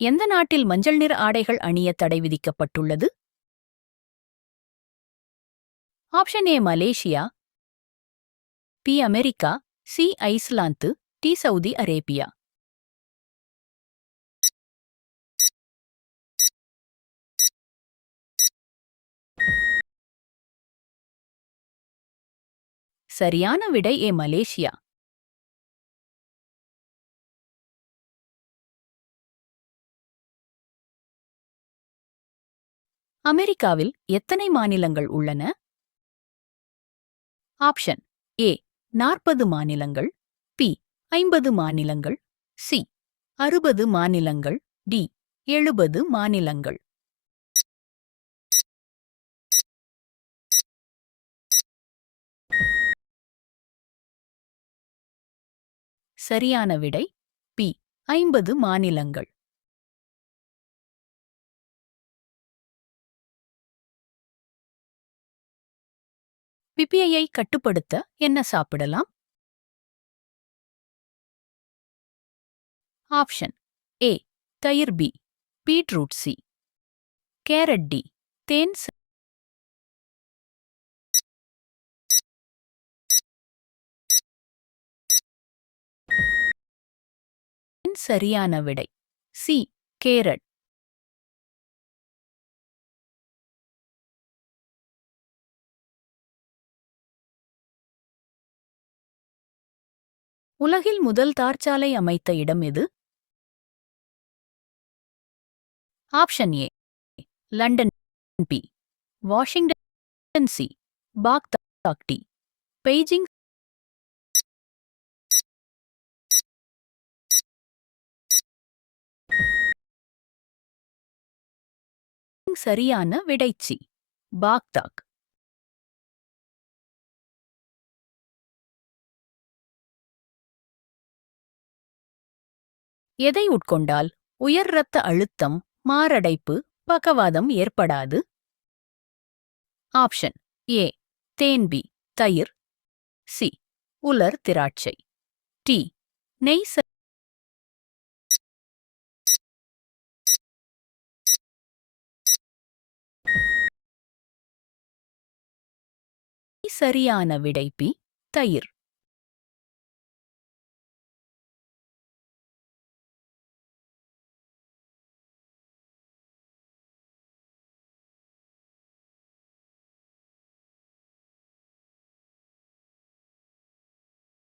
எந்த நாட்டில் மஞ்சள் நிற ஆடைகள் அணிய தடை விதிக்கப்பட்டுள்ளது? Option A Malaysia. B America. C Iceland. D Saudi Arabia. சரியான விடை ஏ மலேசியா. அமெரிக்காவில் எத்தனை மாநிலங்கள் உள்ளன? ஆப்ஷன் ஏ நாற்பது மாநிலங்கள் பி ஐம்பது மாநிலங்கள் சி அறுபது மாநிலங்கள் டி எழுபது மாநிலங்கள். சரியான விடை பி ஐம்பது மாநிலங்கள். பிபிஐயை கட்டுப்படுத்த என்ன சாப்பிடலாம்? ஆப்ஷன். ஏ. தயிர் B. Beetroot C. Carrot D. தேன் சரியான விடை. சி. கேரட். உலகில் முதல் தார்ச்சாலை அமைத்த இடம் எது? Option A London B Washington C Baghdad D. Beijing சரியான விடைச்சி பாக்தாக். எதை உட்கொண்டால் உயர் இரத்த அழுத்தம் மாரடைப்பு பக்கவாதம் ஏற்படாது? ஆப்ஷன். ஏ. தேன் பி. தயிர். சி. உலர் திராட்சை. டி. நெய் ச- சரியான விடை பி தயிர்.